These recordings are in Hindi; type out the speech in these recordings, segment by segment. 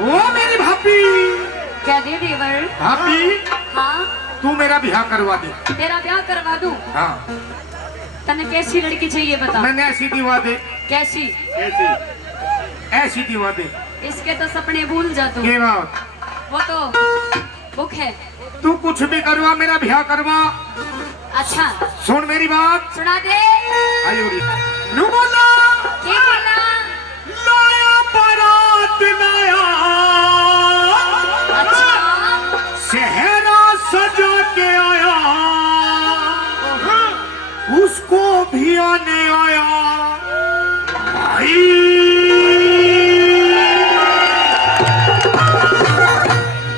ओ मेरी भाभी। क्या दे देवर? भाभी हाँ तू मेरा ब्याह करवा दे। तेरा ब्याह करवा दूं? हाँ तने कैसी लड़की चाहिए बता। मैंने ऐसी दिवा दे। कैसी? ऐसी ऐसी दिवा दे। इसके तो सपने भूल जा तू। ये बात वो तो बुक है। तू कुछ भी करवा मेरा ब्याह करवा। अच्छा सुन मेरी बात। सुना दे। आयोरी नू बोला क्या बोला? लाया बारात लाया। अच्छा सेहरा सजा के आया। उसको भी आने आया। भाई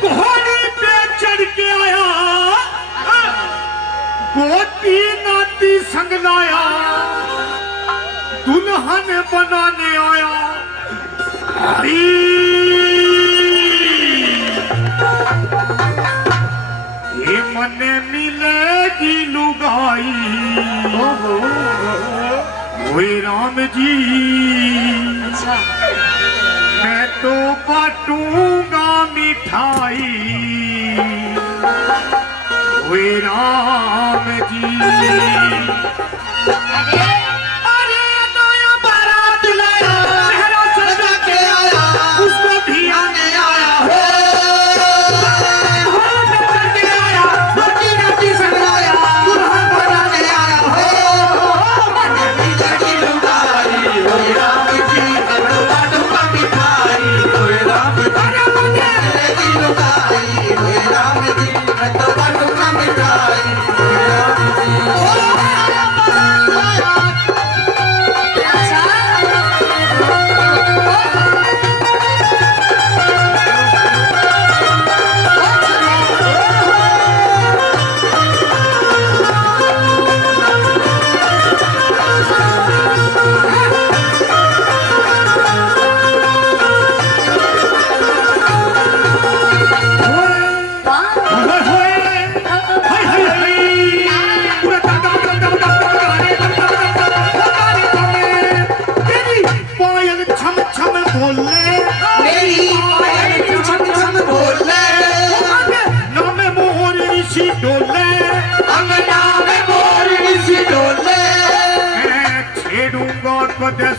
घोड़ी पे चढ़ के आया। गोती नाती संग लाया। दुल्हन बनाने आया। ये मन मिलेगी लुगाई। ओए राम जी अच्छा मैं तो बांटूंगा मिठाई। ओए राम जी अरे अरे नया बारात लाया। सेहरा सजा के आया। उसको भी आने आया।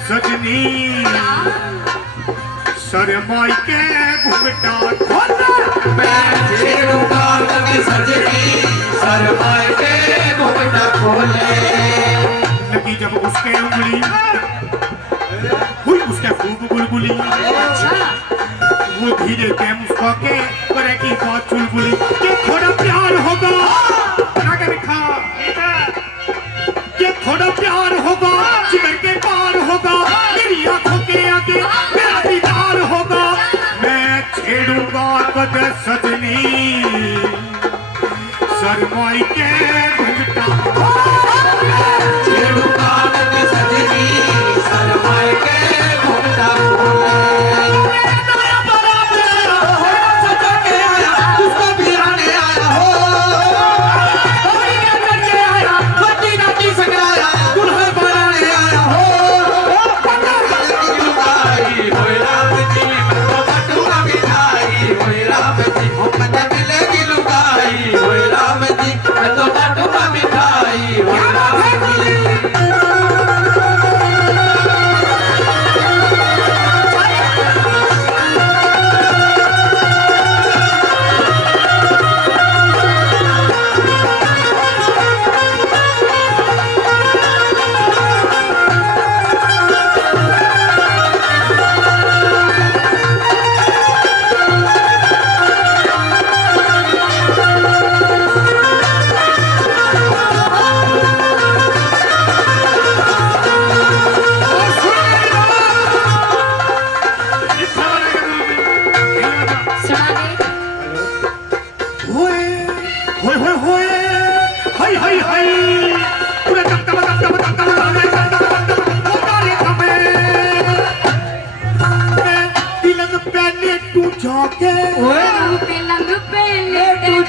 सजनी शर्माई के घुंघटा खोला। मैं छेड़ूंगा कभी सजनी शर्माई के घुंघटा खोले। लगी जब उसके उंगली हुई उसके खूब गुलगुली। वो धीरे के मुस्का के करे की बात चुलबुली। ये थोड़ा प्यार होगा ना के लिखा। ये थोड़ा प्यार होगा जिगर के पार होगा। मेरी आंखों के आगे मेरा दीदार होगा। मैं छेड़ूंगा कदे सजनी शर्माई के घुंघटा। छेड़ूंगा कभी सजनी शर्माई के घुंघटा खोले। सजा के आया। उसको भी आने आया हो। बच्ची नाती संग आया। दुल्हन बनाने आया हो। लुगाई होए राम जी मैं तो बांटूंगा मिठाई। होए राम जी मन मिलेगी लुगाई। होए राम जी मैं तो बांटूंगा मिठाई। होए राम जी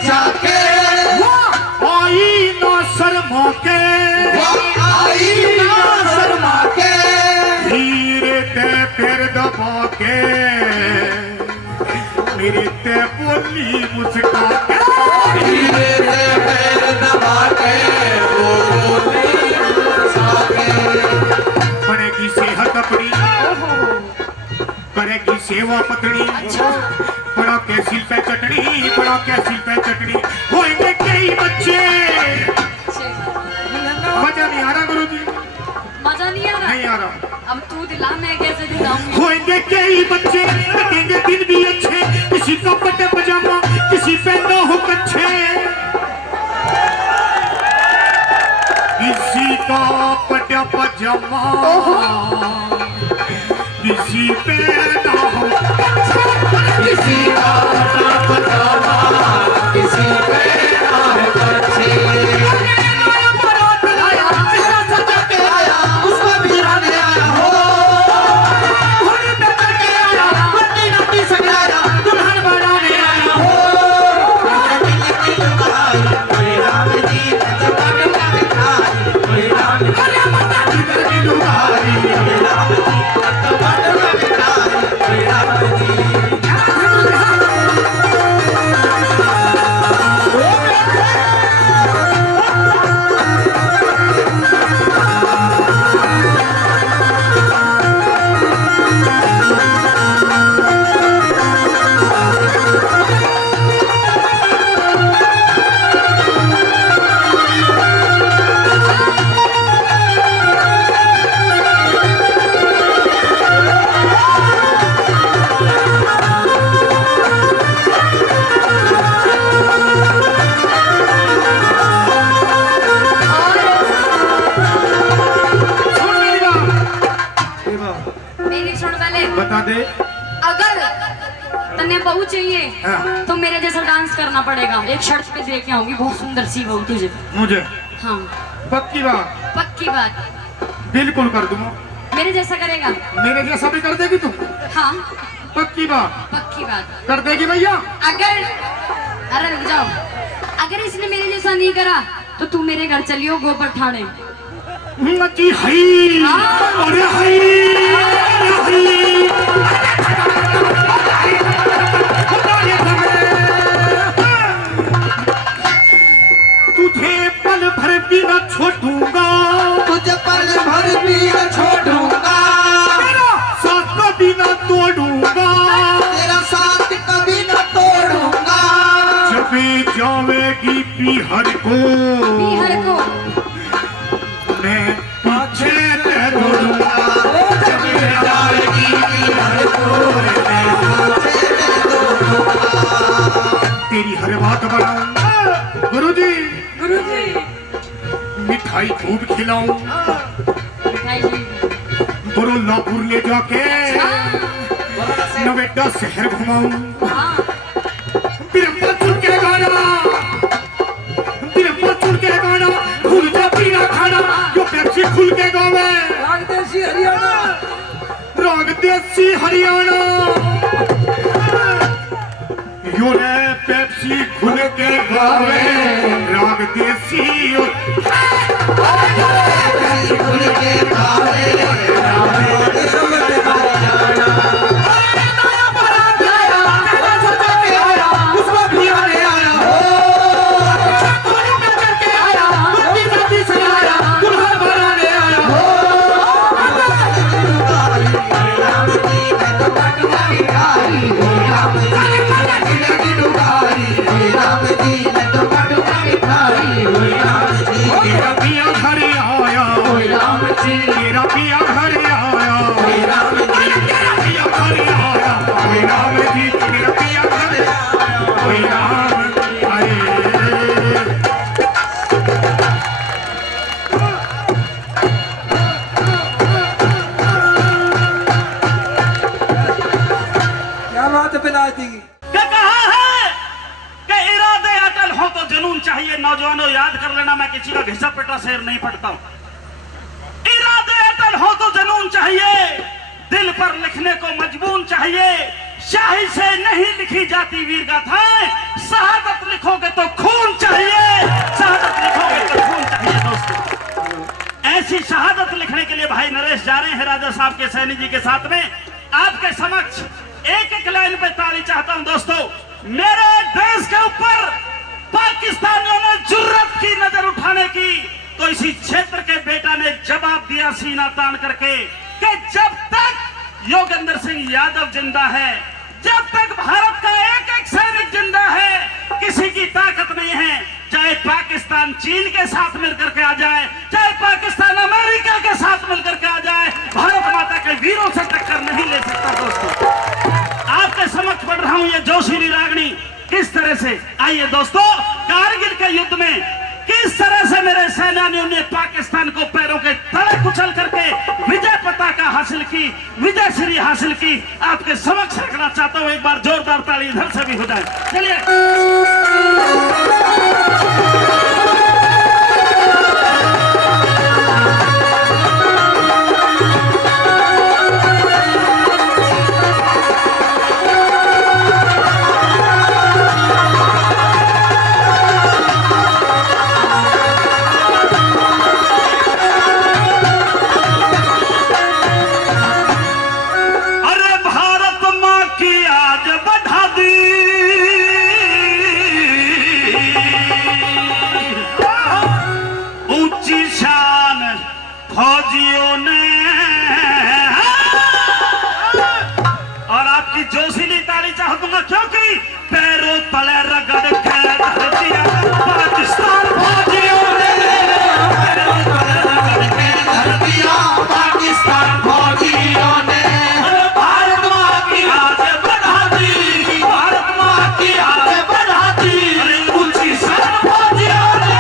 जाके आई ना शर्मा के धीरे ते फिर दबा के मेरे ते बोली मुस्का के हीरे से पैर दबा के वो बोली मुस्का के बनेगी सेहत अपनी करेगी सेवा पत्नी अच्छा बड़ा के सिल पे चटनी बड़ा के सिल पे चटनी होंगे कई बच्चे मजा नहीं आ रहा गुरु जी मजा नहीं आ नहीं रहा। आ रहा अब तू दिला, मैं कैसे दिलाऊंगी? होंगे कई बच्चे लगेंगे दिन भी अच्छे किसी का पट्टे पजामा किसी पे ना हो कच्छे किसी का पट्टा पजामा किसी पे ना हो किसी का पजामा किसी पे ना है कच्छे सजा के आया उसको भी आने आया हो घोड़े पे चढ़ के आया बत्ती नाटी सजाया दुल्हन बनाने आया हो कोई राम जी भगवान का मिठाई कोई राम जी लुगाई कोई राम जी भगवान का मिठाई कोई राम जी मेरी सुन पहले, बता दे अगर तन्ने बहू चाहिए हाँ। तो मेरे जैसा डांस करना पड़ेगा। एक शर्ट पे दे के आऊंगी बहुत सुंदर सी बहू तुझे। मुझे हाँ पक्की बात पक्की बात। बिल्कुल कर दूंगा मेरे जैसा करेगा? मेरे जैसा भी कर देगी तू हाँ पक्की बात पक्की बात। कर देगी भैया अगर अरे रुक जाओ, अगर इसने मेरे जैसा नहीं करा तो तू मेरे घर चलियो गोबर ठाणे। जी हई हाँ। अरे हई अरे हई तुझे पल भर भी न छोड़ूंगा तुझे पल भर भी न छोड़ूंगा साथ कभी न तोड़ूंगा तेरा साथ कभी न तोड़ूंगा जब जावेगी पीहर को बिहार को मैं पीछे न दौड़ूंगा जब जाएगी पीहर को मैं पीछे न दौड़ूंगा तेरी हर बात बनाऊं गुरुजी गुरुजी मिठाई खूब खिलाऊं बरोलापुर ले जाके नवेदा शहर घुमाऊं बिरम्बा चुन के गाना भूल जा पीना खाना जो पेप्सी खुल के गावे राग देसी हरियाणा यो रे पेप्सी खुल के गावे राग देसी खुल के गावे उसको भी आने आया हो दुल्हन बनाने आया हो राम जी मैं तो बटुआ मिठाई राम जी मैं तो बटुआ मिठाई राम जी तेरा पिया घर आया राम जी तेरा पिया घर आया राम जी तेरा पिया घर आया राम जी तेरा पिया घर आया राम आए क्या बात है पिलाती की? क्या कहा है कि इरादे अटल हो तो जुनून चाहिए। नौजवानों याद कर लेना, मैं किसी का घिसा पिटा शेर नहीं पढ़ता हूं। इरादे अटल हो तो जुनून चाहिए, दिल पर लिखने को मजबून चाहिए। शाही से नहीं लिखी जाती वीर गाथाएं, शहादत लिखोगे तो खून चाहिए, शहादत लिखोगे तो खून चाहिए। दोस्तों ऐसी शहादत लिखने के लिए भाई नरेश जा रहे हैं राजा साहब के सैनी जी के साथ में। आपके समक्ष एक एक लाइन पे ताली चाहता हूं दोस्तों। तो इसी क्षेत्र के बेटा ने जवाब दिया सीना तान करके कि जब तक योगेंद्र सिंह यादव जिंदा है, जब तक भारत का एक एक सैनिक जिंदा है, किसी की ताकत नहीं है। चाहे पाकिस्तान चीन के साथ मिलकर के आ जाए, चाहे पाकिस्तान अमेरिका के साथ मिलकर के आ जाए, भारत माता के वीरों से टक्कर नहीं ले सकता। दोस्तों, आपके समक्ष पढ़ रहा हूं ये जोशीली रागनी किस तरह से। आइए दोस्तों, कारगिल के युद्ध में किस तरह से मेरे सेनानियों ने पाकिस्तान को पैरों के तले कुचल करके विजय पताका हासिल की, विजय श्री हासिल की, आपके समक्ष रखना चाहता हूं। एक बार जोरदार ताली इधर से भी हो जाए। चलिए। फौजियों ने और आपकी जोशीली ताली चाह दूंगा, क्योंकि पैरों तले रगड़ के धर दिया पाकिस्तान फौजियों ने, पैरों तले रगड़ के धर दिया पाकिस्तान फौजियों ने। भारत माँ की आगे बढ़ा दी, भारत माँ की आगे बढ़ा दी, ऊंची शान फौजियों ने,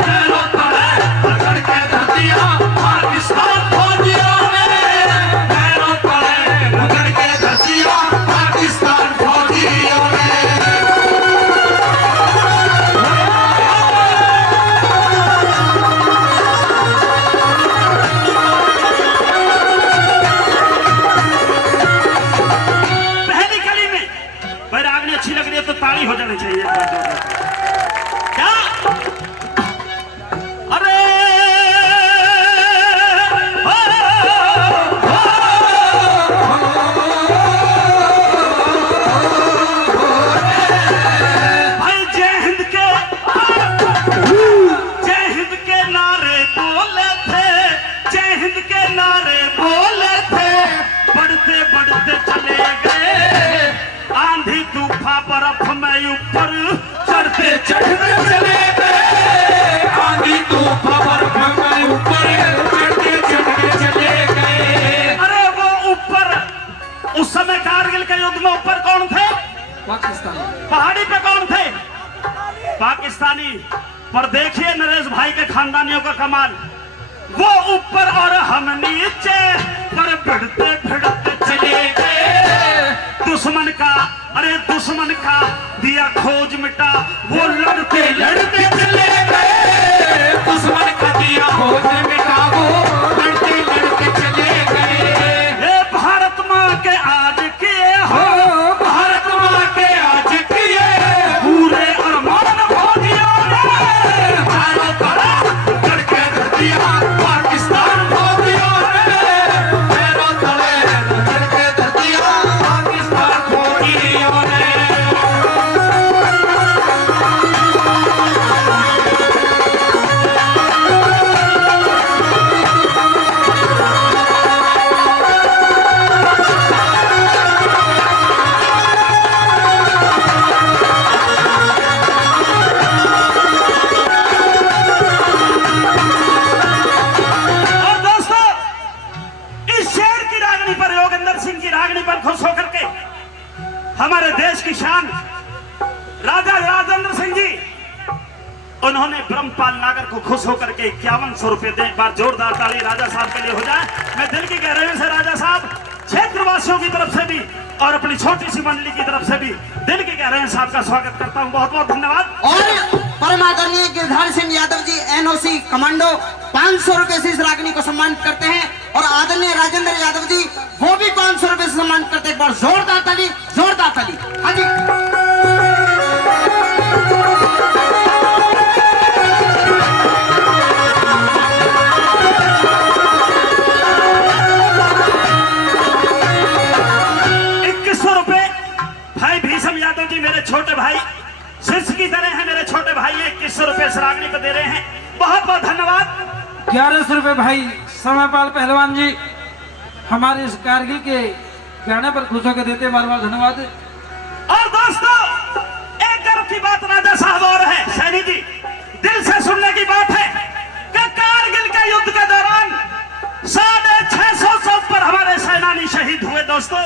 पैरों तले रगड़ के धर दिया पाकिस्तान फौजियों ने, पैरों तले रगड़ के धर दिया पाकिस्तान फौजियों ने। पहली कली में बैरागनी अच्छी लग रही है तो ताली हो जानी चाहिए। क्या? अरे भाई जय हिंद के नारे बोले थे, जय हिंद के नारे बोले थे, बढ़ते बढ़ते चले गए, आंधी तूफान बर्फ में ऊपर चढ़ते चढ़ते चले गए, आंधी तूफान बर्फ में ऊपर चढ़ते चढ़ते चले गए। अरे वो ऊपर, उस समय कारगिल के युद्ध में ऊपर कौन थे? पाकिस्तान। पहाड़ी पे कौन थे? पाकिस्तानी। पर देखिए नरेश भाई के खानदानियों का कमाल, वो ऊपर और हम नीचे, पर भिड़ते भिड़ते चले गए, दुश्मन का, अरे दुश्मन का दिया खोज मिटा, वो लड़ते लड़ते चले गए, दुश्मन का दिया खोज मिटा, वो लड़ते लड़ते चले गए। हे भारत माँ के आज किए हो, भारत माँ के आज किए पूरे अरमान फौजियों ने, पैरों तले रगड़ के धर दिया पाकिस्तान फौजियों ने, पैरों तले रगड़ के धर दिया पाकिस्तान फौजियों ने। और दोस्तों, इस शेर की रागनी पर, योगेंद्र सिंह की रागनी पर खुश होकर के हमारे देश की शान राजा राजेंद्र सिंह जी, उन्होंने ब्रह्मपाल नागर को खुश होकर के 5100 रुपए दे। एक बार जोरदार ताली राजा साहब के लिए हो जाए। मैं दिल की गहराइयों से राजा साहब, क्षेत्रवासियों की तरफ से भी और अपनी छोटी सी मंडली की तरफ से भी दिल की गहराइयों से आपका स्वागत करता हूं। बहुत बहुत धन्यवाद। और परमादरणीय गिरधारी सिंह यादव जी एनओसी कमांडो 500 रुपए से इस रागनी को सम्मानित करते हैं, और आदरणीय राजेंद्र यादव जी वो भी 500 रुपए से सम्मानित करते हैं। एक बार जोरदार ताली, जोरदार ताली। हाँ जी। भाई भीषम यादव जी मेरे छोटे भाई शिष्य की तरह हैं, मेरे छोटे भाई 2100 रुपए सरागनी को दे रहे हैं। बहुत बहुत धन्यवाद। 1100 रुपए भाई समयपाल पहलवान जी हमारे इस कारगिल के गाने पर खुश होकर देते, बार बार धन्यवाद। और दोस्तों एक गर्व की बात राजा साहब और है, सैनी जी दिल से सुनने की बात है कि कारगिल के युद्ध के दौरान 650 से ऊपर हमारे सेनानी शहीद हुए दोस्तों,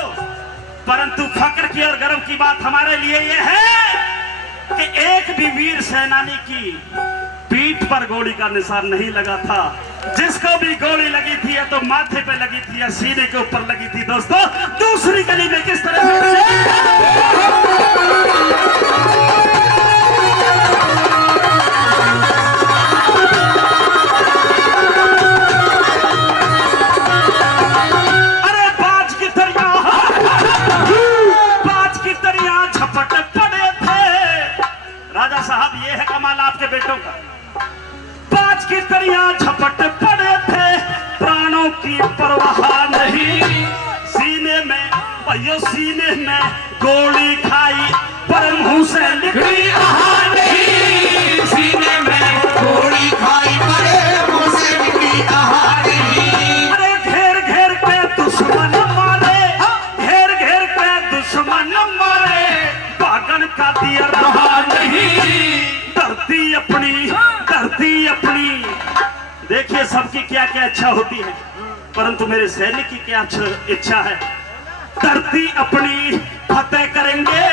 परंतु फक्र की और गर्व की बात हमारे लिए यह है कि एक भी वीर सेनानी की पीठ पर गोली का निशान नहीं लगा था। जिसको भी गोली लगी थी या तो माथे पे लगी थी या सीने के ऊपर लगी थी। दोस्तों दूसरी गली में किस तरह अरे बाज की तरिया झपट पड़े थे। राजा साहब ये है कमाल आपके बेटों का। बाज की तरिया झपट पड़े थे, प्राणों की परवाह नहीं। सीने में भैया सीने में गोली खाई पर मुंह से निकली आहा नहीं। सीने में गोली खाई पड़े मुंह से निकली आहा नहीं। अरे घेर घेर के दुश्मन मारे, घेर घेर के दुश्मन मारे, बागन का दिया रहा नहीं। धरती अपनी देखिए सबकी क्या क्या इच्छा होती है, परंतु मेरे सैनिक की क्या इच्छा है। धरती अपनी फतेह करेंगे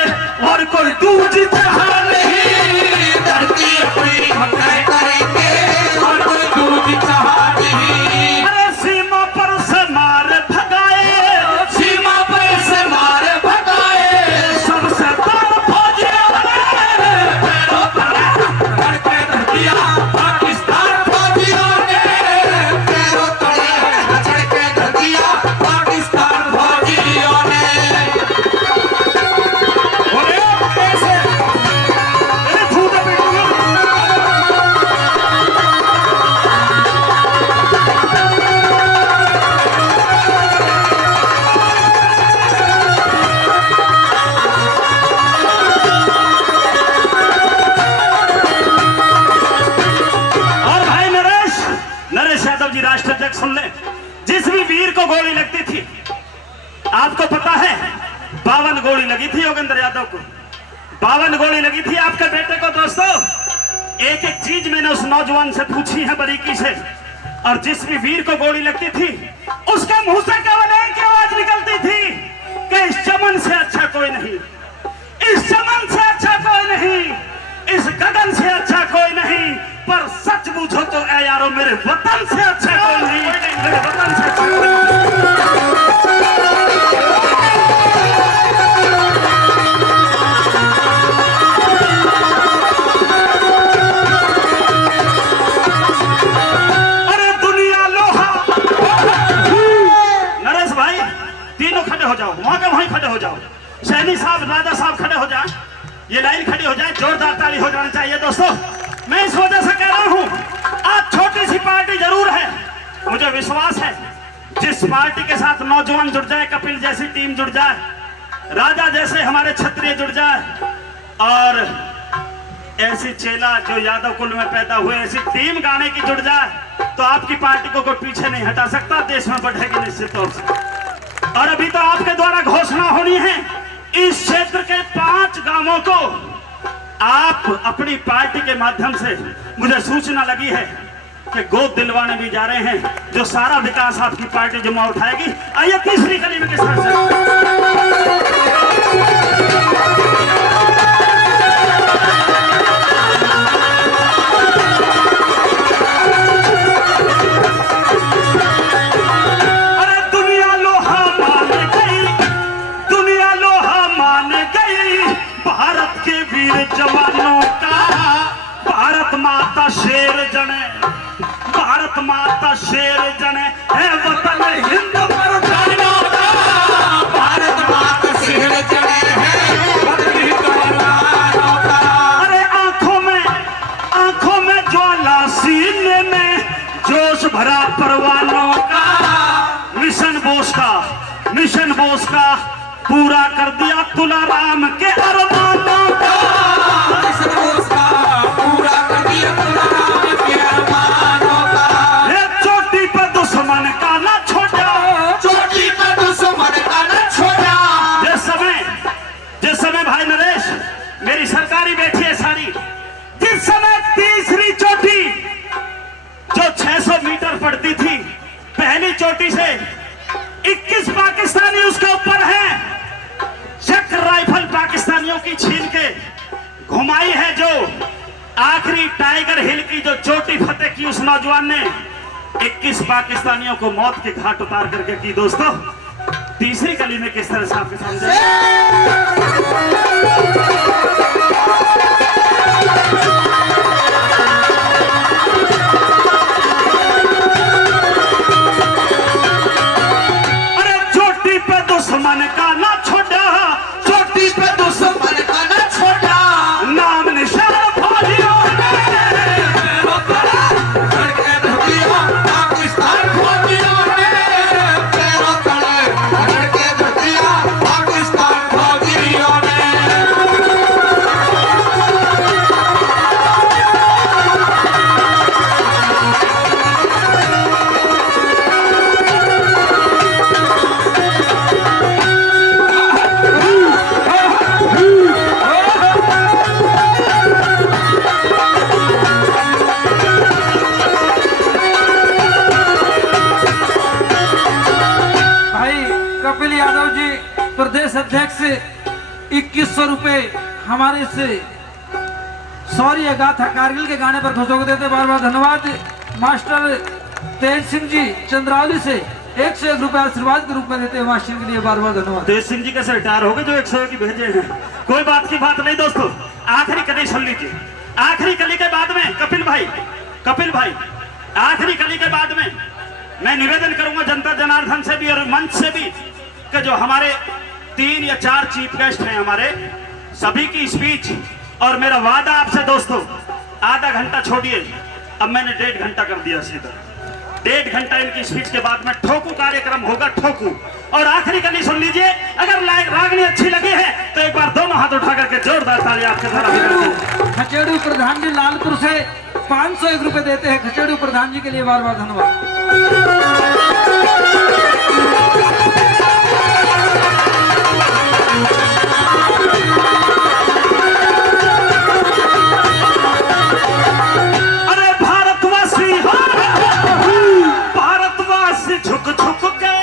और कोई दूसरी तरह नहीं। धरती अपनी फतेह करेंगे और कोई दूसरी तरह नहीं। अरे सीमा पर से मार भगाए, सीमा पर से मार भगाए, सबसे बड़ फौजियों ने पैरों पर धड़ के धर दिया पाकिस्तान फौजियों ने। पैरों तले धड़ के धर दिया पाकिस्तान फौजियों ने। अरे कैसे अरे फूटे पीटूंगा। और भाई नरेश यादव जी राष्ट्राध्यक्ष सुन ले, जिस भी वीर को गोली लगती थी आपको पता है 52 गोली लगी थी योगेंद्र यादव को, 52 गोली लगी थी आपके बेटे को। दोस्तों एक एक चीज मैंने उस नौजवान से पूछी है बारीकी से, और जिस भी वीर को गोली लगती थी उसके मुंह से केवल एक आवाज निकलती थी कि इस चमन से अच्छा कोई नहीं, इस चमन से अच्छा कोई नहीं, इस गगन से अच्छा कोई नहीं, पर सच पूछो तो ऐ यारो मेरे वतन से अच्छा कोई नहीं, मेरे वतन से अच्छा कोई नहीं। अरे दुनिया लोहा। नरेश भाई तीनों खड़े हो जाओ, वहां के वहीं खड़े हो जाओ। सैनी साहब राजा साहब खड़े हो जाए, ये लाइन खड़ी हो जाए, जोरदार ताली हो जानी चाहिए। दोस्तों मैं इस वजह से कह रहा हूं आज छोटी सी पार्टी जरूर है, मुझे विश्वास है जिस पार्टी के साथ नौजवान जुड़ जाए, कपिल जैसी टीम जुड़ जाए, राजा जैसे हमारे क्षत्रिय जुड़ जाए, और ऐसी चेला जो यादव कुल में पैदा हुए ऐसी टीम गाने की जुड़ जाए, तो आपकी पार्टी को कोई पीछे नहीं हटा सकता, देश में बढ़ेगी निश्चित तौर से। और अभी तो आपके द्वारा घोषणा होनी है, इस क्षेत्र के 5 गांवों को आप अपनी पार्टी के माध्यम से, मुझे सूचना लगी है कि गोद दिलवाने भी जा रहे हैं, जो सारा विकास आपकी पार्टी जिम्मा उठाएगी। आइए तीसरी गली में किस तरह से जवानों का, भारत माता शेर जने, भारत माता शेर जने है वतन हिंद मर्दानों का। भारत माता शेर जने है वतन हिंद मर्दानों का। अरे आंखों में ज्वाला, सीने में जोश भरा परवानों का। मिशन बोस का पूरा कर दिया तुलाराम के अरमानों का। पूरा कर दिया तुलाराम के अरमानों टाइगर हिल की जो चोटी फतेह की उस नौजवान ने 21 पाकिस्तानियों को मौत के घाट उतार करके की दोस्तों, तीसरी कली में किस तरह से आपके सामने अरे चोटी पे दुश्मन का ना छोड़ा, चोटी पे दुश्मन का न छोड़ा, नाम निशान फौजियों वो बड़ा धड़के धड़किया पाकिस्तान फौजियों ने, पैरों तले धड़के धड़किया पाकिस्तान फौजियों ने। भाई कपिल यादव जी प्रदेश अध्यक्ष 2100 रुपए हमारे से सॉरी गाथा कारगिल के गाने पर खुशों को देते बार बार धन्यवाद। मास्टर तेज सिंह जी चंद्रावली से 101 रुपए आशीर्वाद के रूप में देते हैं मास्टर के लिए बार बार धन्यवाद। तेज सिंह जी कैसे रिटायर हो गए जो 100 की भेजे हैं, कोई बात की बात नहीं दोस्तों। आखिरी कली सुन लीजिए, आखिरी कली के बाद में कपिल भाई आखिरी कली के बाद में मैं निवेदन करूंगा जनता जनार्दन से भी और मंच से भी कि जो हमारे 3 या 4 चीफ गेस्ट हैं हमारे सभी की स्पीच, और मेरा वादा आपसे दोस्तों आधा घंटा छोड़िए, अब मैंने 1.5 घंटा कर दिया सीधा। 1.5 घंटा इनकी स्पीच के बाद में ठोकू कार्यक्रम होगा, ठोकू। और आखिरी कली सुन लीजिए, अगर रागनी अच्छी लगी है तो एक बार दोनों हाथ उठा करके जोरदार ताली आपके साथ। खचेड़ू प्रधान जी लालपुर से 501 रुपए देते हैं, खचेड़ू प्रधान जी के लिए बार बार धन्यवाद। अरे भारतवासी हो, भारतवासी झुक झुक के,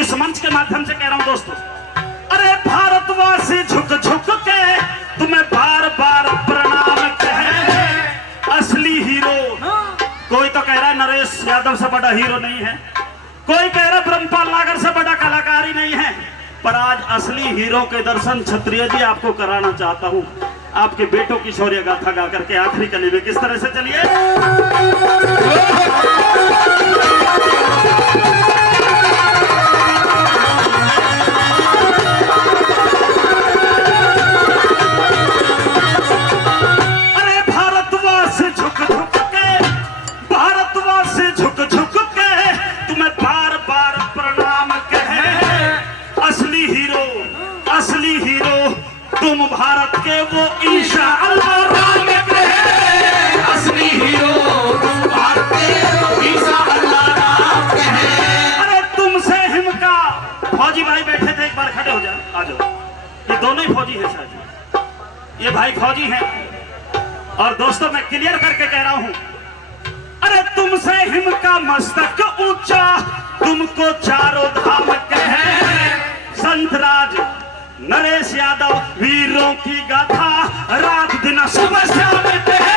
इस मंच के माध्यम से कह रहा हूं दोस्तों, अरे भारतवासी झुक झुक के तुम्हें बार बार प्रणाम कहे। असली हीरो, कोई तो कह रहा है नरेश यादव से बड़ा हीरो नहीं है, कोई कह रहा है ब्रह्मपाल नागर से बड़ा कलाकार ही नहीं है, पर आज असली हीरो के दर्शन क्षत्रिय जी आपको कराना चाहता हूं, आपके बेटों की शौर्य गाथा गा करके आखिरी कली में किस तरह से चलिए। अरे भारतवासी झुक झुक के, भारतवासी झुक झुक के तुम्हें बार बार प्रणाम कहे। असली हीरो तुम भारत के वो इंशाअल्लाह राम कहे। असली हीरो तुम भारत के इंशाअल्लाह राम कहे। अरे तुमसे हिमका, फौजी भाई बैठे थे, एक बार खड़े हो जाओ, आ जाओ, ये दोनों ही फौजी हैं शायद, ये भाई फौजी हैं। और दोस्तों मैं क्लियर करके कह रहा हूं, अरे तुमसे हिमका मस्तक ऊंचा तुमको चारों धाम कहे। संतराज नरेश यादव वीरों की गाथा रात दिन सुबह शाम कहे।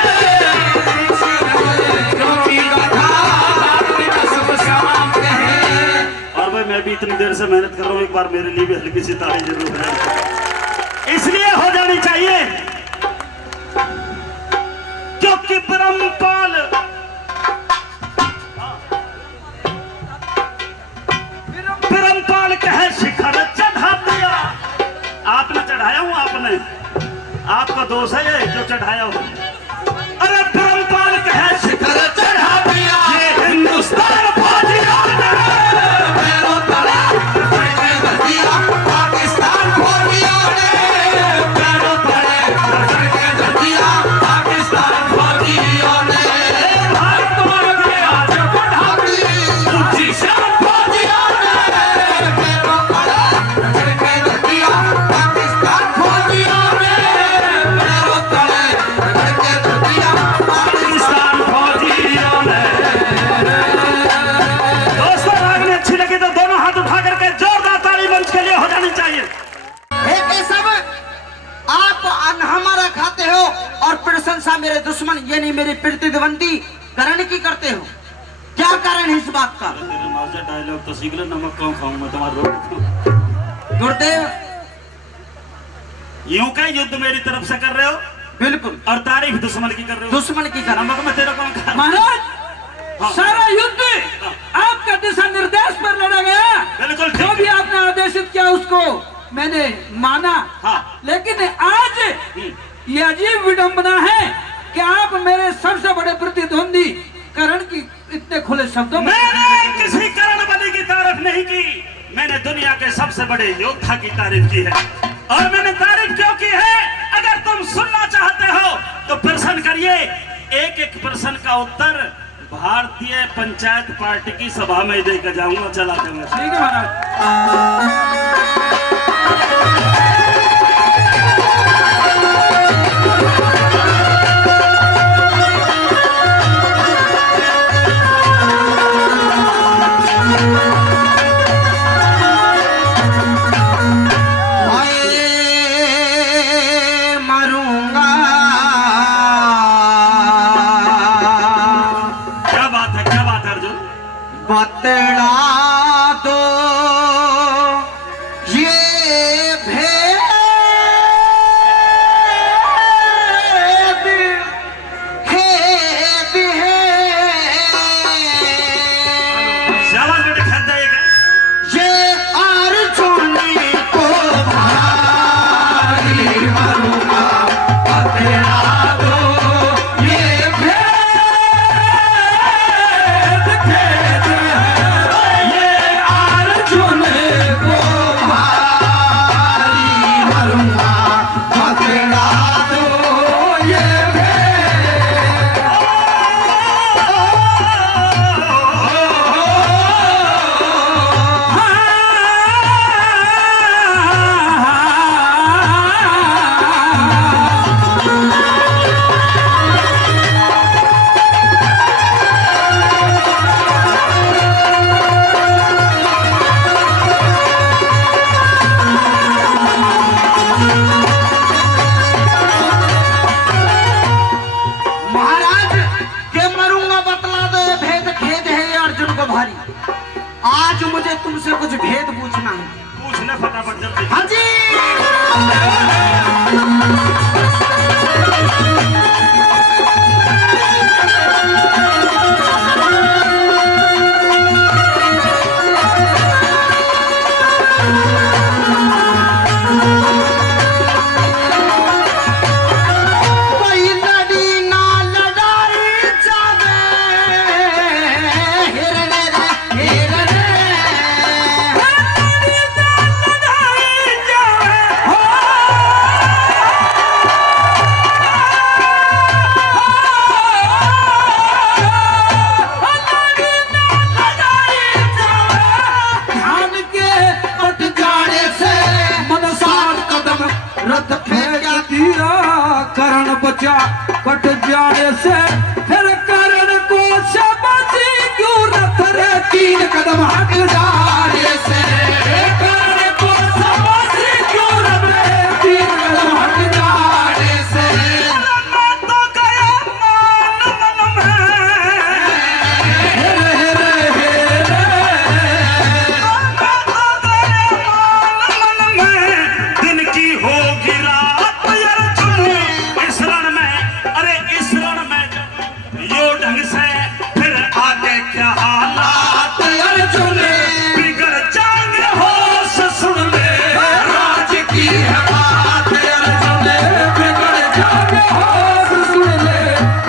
और भाई मैं भी इतनी देर से मेहनत कर रहा हूं, एक बार मेरे लिए भी हल्की सी ताली जरूर हो जाए, इसलिए हो जानी चाहिए क्योंकि ब्रह्मपाल कहे शिखर चढ़ा दिया। आपने चढ़ाया हूं, आपका दोष है ये जो चढ़ाया हूं। अरे ब्रह्मपाल कहे शिखर चढ़ा दिया, ये हिंदुस्तान फौजियों ने पैरों तले धड़के धड़किया पाकिस्तान फौजियों ने, पैरों तले धड़के धड़किया पाकिस्तान फौजियों ने। भारत मां के आज बढ़ा दी ऊंची शान फौजियों ने, पैरों तले धड़के धड़किया पाकिस्तान फौजियों ने, पैरों तले धड़के धड़किया प्रशंसा मेरे दुश्मन यानी मेरी प्रतिद्वंदी करण की करते हो? क्या कारण है इस बात का? तेरे मास्टर डायलॉग तो सीख लो, नमक कम खाऊं मैं तुम्हारा रोक। गुरुदेव यूं का युद्ध मेरी तरफ से कर रहे हो बिल्कुल, और तारीफ दुश्मन की कर रहे हो। दुश्मन की कर। नमक में तेरा कौन खा? महाराज सारा युद्ध आपका दिशा निर्देश पर लड़ा गया। बिल्कुल ठीक जो भी है। आपने आदेशित किया उसको मैंने माना। हाँ। लेकिन आज ये अजीब विडंबना है कि आप मेरे सबसे बड़े प्रतिद्वंदी करण की इतने खुले शब्दों में मैंने किसी करण बलि की तारीफ नहीं की, मैंने दुनिया के सबसे बड़े योद्धा की तारीफ की है। और मैंने तारीफ क्यों की है, अगर तुम सुनना चाहते हो तो प्रश्न करिए। एक एक प्रश्न का उत्तर भारतीय पंचायत पार्टी की सभा में देकर जाऊंगा। चला जाऊंगा। ठीक है महाराज। बतला दो ये भेद खेद है, शाबाश बेटे, खेद जाइएगा। ये अर्जुन को भारी मरूंगा, बतला दो ये भेद खेद है, ये अर्जुन को भारी मरूंगा, बतला दो ये महाराज के मरूंगा, बतला दो ये भेद खेद है, ये अर्जुन को भारी। आज मुझे तुमसे कुछ भेद पूछना है। पूछने फटाफट जल्दी। हाँ जी। कोई लड़ी ना लड़ाई जावे, हिरने रे हिरने, ध्यान के कट जाने से मन 7 कदम रथ फेंक दिया करण बचा कट जाने से, फिर करण को शाबाशी क्यों रथ रे 3 कदम हट जाने से, करण को शाबाशी क्यों रथ रे 3 कदम हट जाने से। मैं तो गया मान मन में, दिन की होगी रात अर्जुन इस रण में। अरे इस रण में यो ढंग से फिर आगे क्या हालात अर्जुन बिगड़ जाएंगे, होश सुन ले। राज की है बात, अर्जुन बिगड़ जाए होश सुन ले,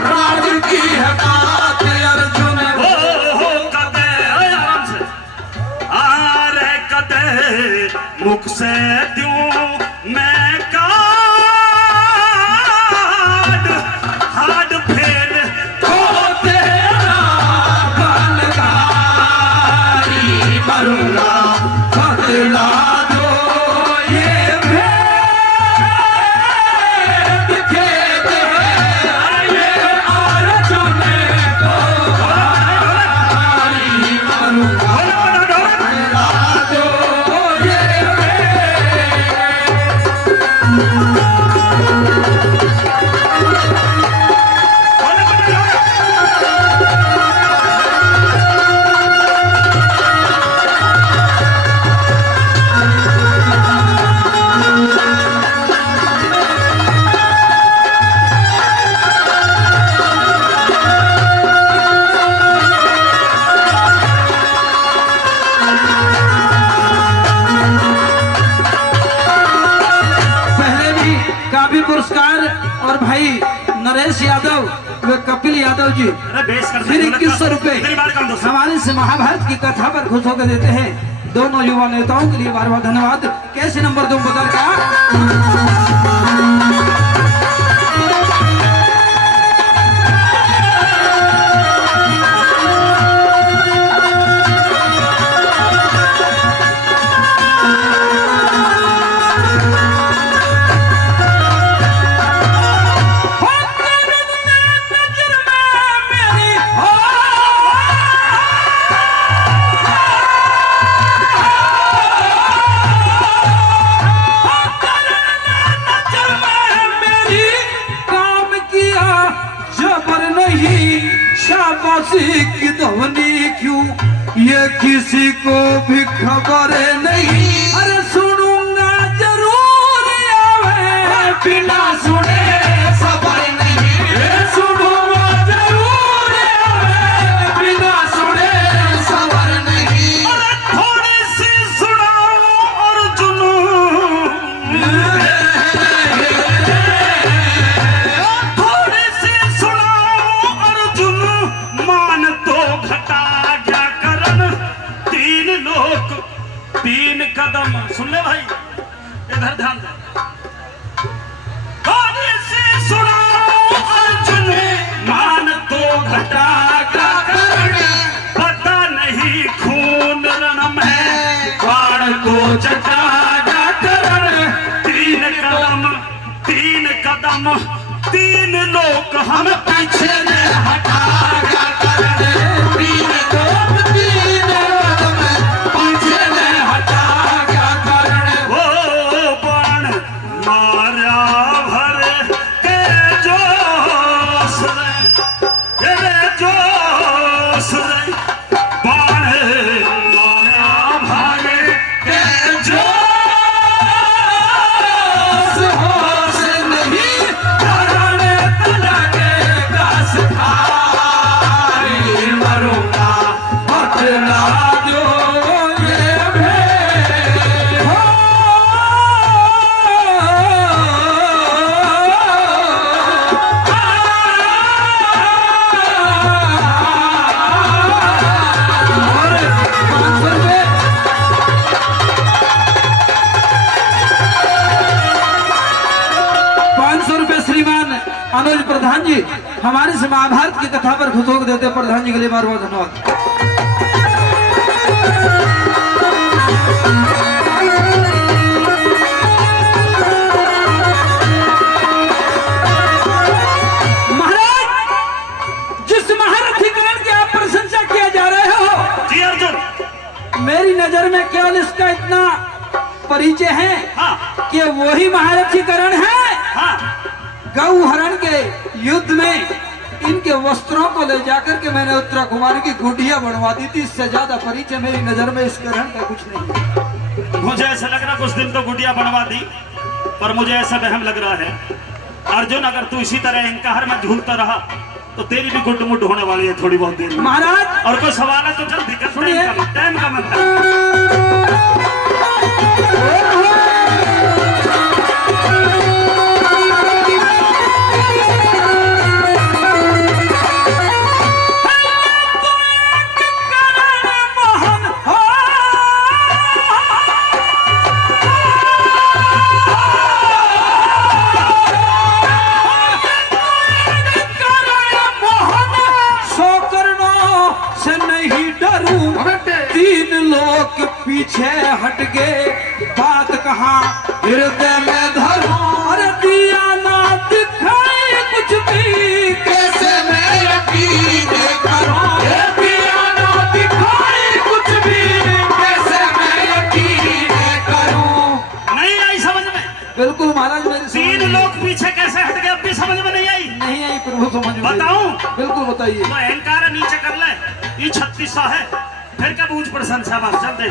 राज की है बात अर्जुन। हो कदे आराम से, आरे कदे मुख से दूं मैं काट, हाड फेर तो तेरा बलगारी मरूंगा, बदला दो ये भेद खेद है, ये अर्जुन को भारी मरूंगा, बदला दो ये भेद। और भाई नरेश यादव व कपिल यादव जी अरे बेस कर फिर 2100 रुपए इतनी बार कम दो हमारे से महाभारत की कथा पर खुश होकर देते हैं। दोनों युवा नेताओं के लिए बार बार धन्यवाद। कैसे नंबर 2 बदल का शाबाशी की ध्वनि क्यों ये किसी को भी खबर नहीं। अरे सुनूंगा जरूर आवे बिना सुने खबर नहीं। सुनूंगा जरूर आवे बिना सुने खबर नहीं। अरे थोड़ी सी सुनाओ अर्जुन थोड़ी सी सुनाओ अर्जुन मान तो घटा क्या करन तीन लोक तीन कदम सुन ले भाई इधर ध्यान दे। थोड़ी सी सुनाओ अर्जुन मान तो घटा क्या करन पता नहीं खून रण में बाण को चटा क्या करन तीन कदम तीन लोक हम पीछे ने हटा क्या करन तीन लोक तीन कदम पीछे ने हटा क्या करन। ओ बाण मारा भर के जोश रे जोश रे बाण मारा भर के जोश होश नहीं करने लगेगा सिखारी मरूंगा हटना जो ये भेद हो। और 500 रुपए श्रीमान अनुज प्रधान जी हमारे से महाभारत की कथा पर खुश होकर देते प्रधान जी के लिए बार बार धन्यवाद। महाराज जिस महारथी करण की आप प्रशंसा किया जा रहे हो जी अर्जुन मेरी नजर में केवल इसका इतना परिचय है हाँ कि वही महारथी करण है हाँ गौ हरण के युद्ध में इनके वस्त्रों को ले जाकर के मैंने उत्तरा कुमारी की गुडिया बनवा दी थी। इससे ज्यादा परिचय मेरी नजर में इस करण का कुछ नहीं है। मुझे ऐसा लग रहा कुछ दिन तो गुड़िया बनवा दी पर मुझे ऐसा वहम लग रहा है अर्जुन अगर तू इसी तरह इंकार में झूलता रहा तो तेरी भी गुट मुट होने वाली है थोड़ी बहुत देर में। महाराज और कोई सवाल है तो जल्दी कर सुनिए। टाइम का मतलब पीछे हट गए बात कहाँ हृदय में धरो। अरे दिया ना दिखाई कुछ भी कैसे मैं यकीन करूं। दिया ना दिखाई कुछ भी कैसे मैं यकीन करूं। नहीं आई समझ में। बिल्कुल महाराज मेरी तीन लोग पीछे कैसे हट गए अब भी समझ में नहीं आई। नहीं आई प्रभु समझ में। बताऊं? बिल्कुल बताइए। तो अहंकार नीचे कर ले ये 3600 है फिर क्या बूझ प्रशंसा बात चल दे।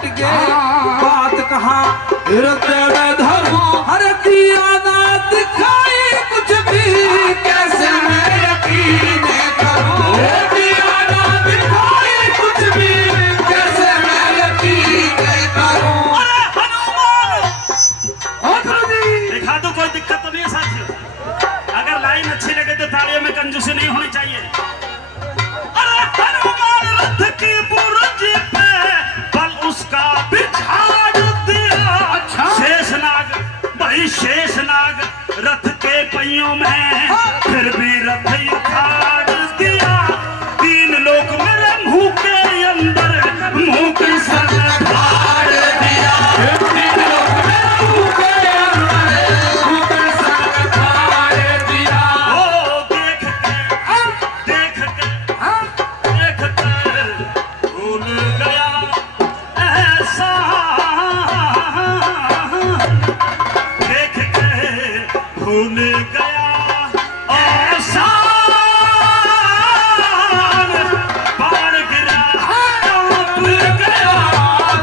हट गए बात कहाँ तेरे धर्म हर दिया ना दिखाई कुछ भी कैसे मैं यकीन करूं दिया ना दिखाई कुछ भी कैसे मैं यकीन करूं। अरे हनुमान जी दिखा दो, कोई दिक्कत तो नहीं है साथियों। अगर लाइन अच्छी लगे तो तालियों में कंजूसी नहीं होनी चाहिए। अरे हनुमान रथ की बुर्ज पे बल उसका बिछाड़ दिया। अच्छा शेषनाग, भाई शेषनाग रथ के पहियों में फिर भी रथ उखाड़ दिया। तीन लोग मेरे मुंह के अंदर मुंह की सल फाड़ दिया। तीन लोग मेरे मुंह के अंदर मुंह की सल फाड़ दिया। ओ देख के भूल गया ऐसा, देख के भूल गया ऐसा। बाण गिरा टूट गया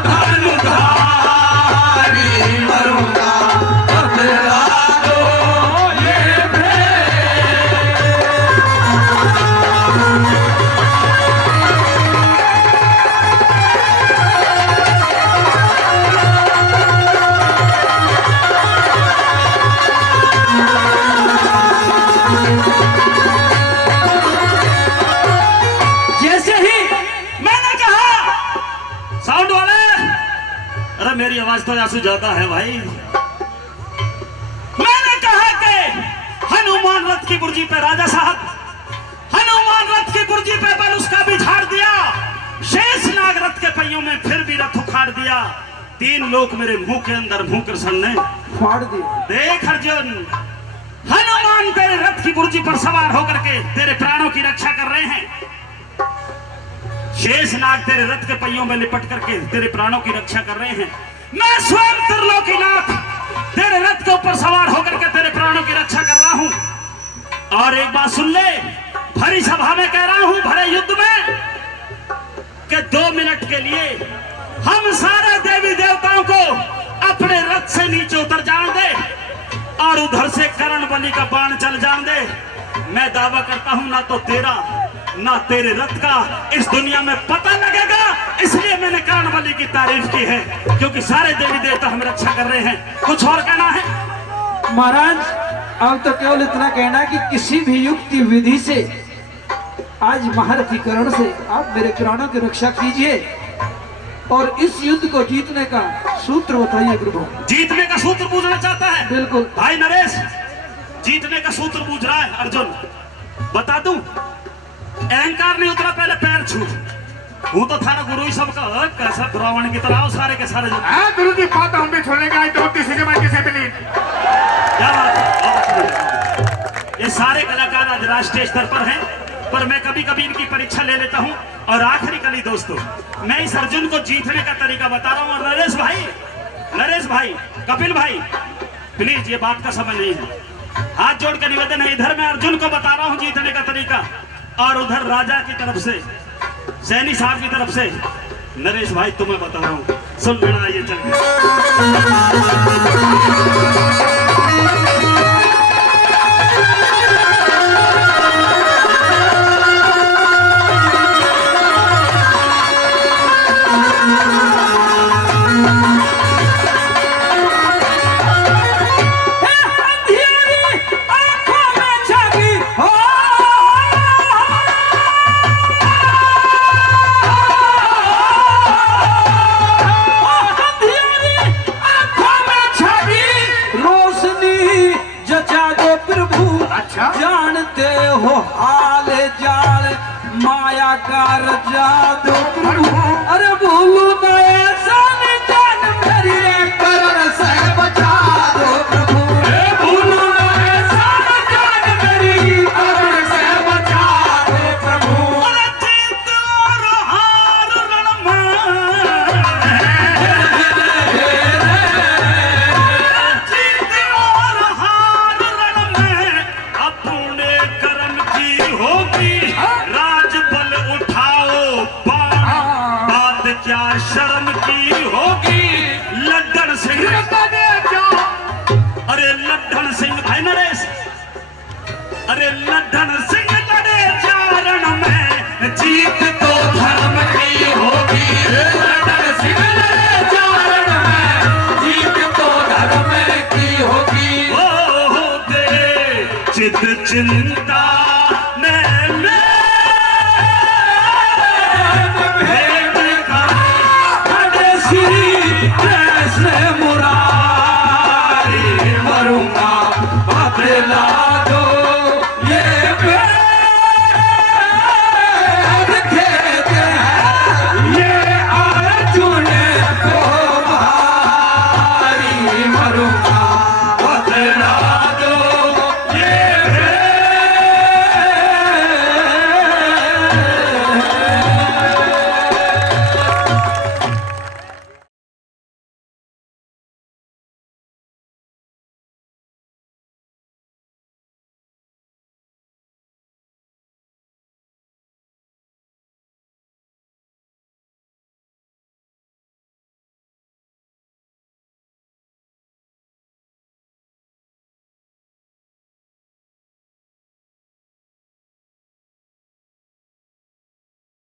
धनुधारी मरूंगा बदला दो ये जैसे ही मैंने कहा, साउंड वाले, अरे मेरी आवाज तो यहाँ से ज्यादा है भाई। मैंने कहा कि हनुमान रथ की बुर्जी पे, राजा साहब हनुमान रथ की बुर्जी पे बल उसका बिछाड़ दिया। शेषनाग रथ के पहियों में फिर भी रथ उखाड़ दिया। तीन लोग मेरे मुंह के अंदर मुंह कृष्ण ने फाड़ दिया। देख अर्जुन, हनुमान तेरे रथ की बुर्जी पर सवार होकर के तेरे प्राणों की रक्षा कर रहे हैं। शेषनाग तेरे रथ के पहियों में लिपट करके तेरे प्राणों की रक्षा कर रहे हैं। मैं स्वयं त्रिलोकीनाथ तेरे रथ के ऊपर सवार होकर के तेरे प्राणों की रक्षा कर रहा हूं। और एक बात सुन ले, भरी सभा में कह रहा हूं, भरे युद्ध में, कि 2 मिनट के लिए हम सारे देवी देवताओं को अपने रथ से नीचे उतर जाने दे और उधर से कर्ण बलि का बाण चल जाने दे। मैं दावा करता हूं ना तो तेरा ना तेरे रथ का इस दुनिया में पता लगेगा। इसलिए मैंने कर्ण बलि की तारीफ की है, क्योंकि सारे देवी देवता हम रक्षा कर रहे हैं। कुछ और कहना है? महाराज अब तो केवल इतना कहना कि किसी भी युक्ति विधि से आज महारथी कर्ण से आप मेरे प्राणों की रक्षा कीजिए और इस युद्ध को जीतने का सूत्र बताइए प्रभु। जीतने का सूत्र पूछना चाहता है? बिल्कुल भाई नरेश, जीतने का सूत्र पूछ रहा है अर्जुन। बता दूं, अहंकार नहीं उतरा, पहले पैर छू। वो तो था ना गुरु ही सबका, कैसा रावण की तरह सारे के सारे जो गुरु की बात हम भी छोड़ेंगे। I don't disagree. क्या बात है? ये सारे कलाकार आज राष्ट्रीय स्तर पर हैं, पर मैं कभी कभी इनकी परीक्षा ले लेता हूं। और आखिरी कली दोस्तों, मैं इस अर्जुन को जीतने का तरीका बता रहा हूं। और नरेश भाई, कपिल भाई, प्लीज ये बात का समय नहीं है, हाथ जोड़ कर निवेदन है। इधर मैं अर्जुन को बता रहा हूं जीतने का तरीका, और उधर राजा की तरफ से, सैनी साहब की तरफ से नरेश भाई तुम्हें बता रहा हूं। सुन लेना, ये चल जानते हो हाल जाल माया का रजा दो प्रभु। अरे भूलू तो ऐसा जान मेरी करण से बचा दो प्रभु। भूलू तो ऐसा जान मेरी करण से बचा दो प्रभु। जीत और हार अपने कर्म की होगी, राज बल उठाओ बाण धन सिंह लड़े चारण में जीत तो धर्म की होगी धन सिंह लड़े चारण में जीत तो धर्म की होगी ओ दे चित चिंता में श्री कृष्ण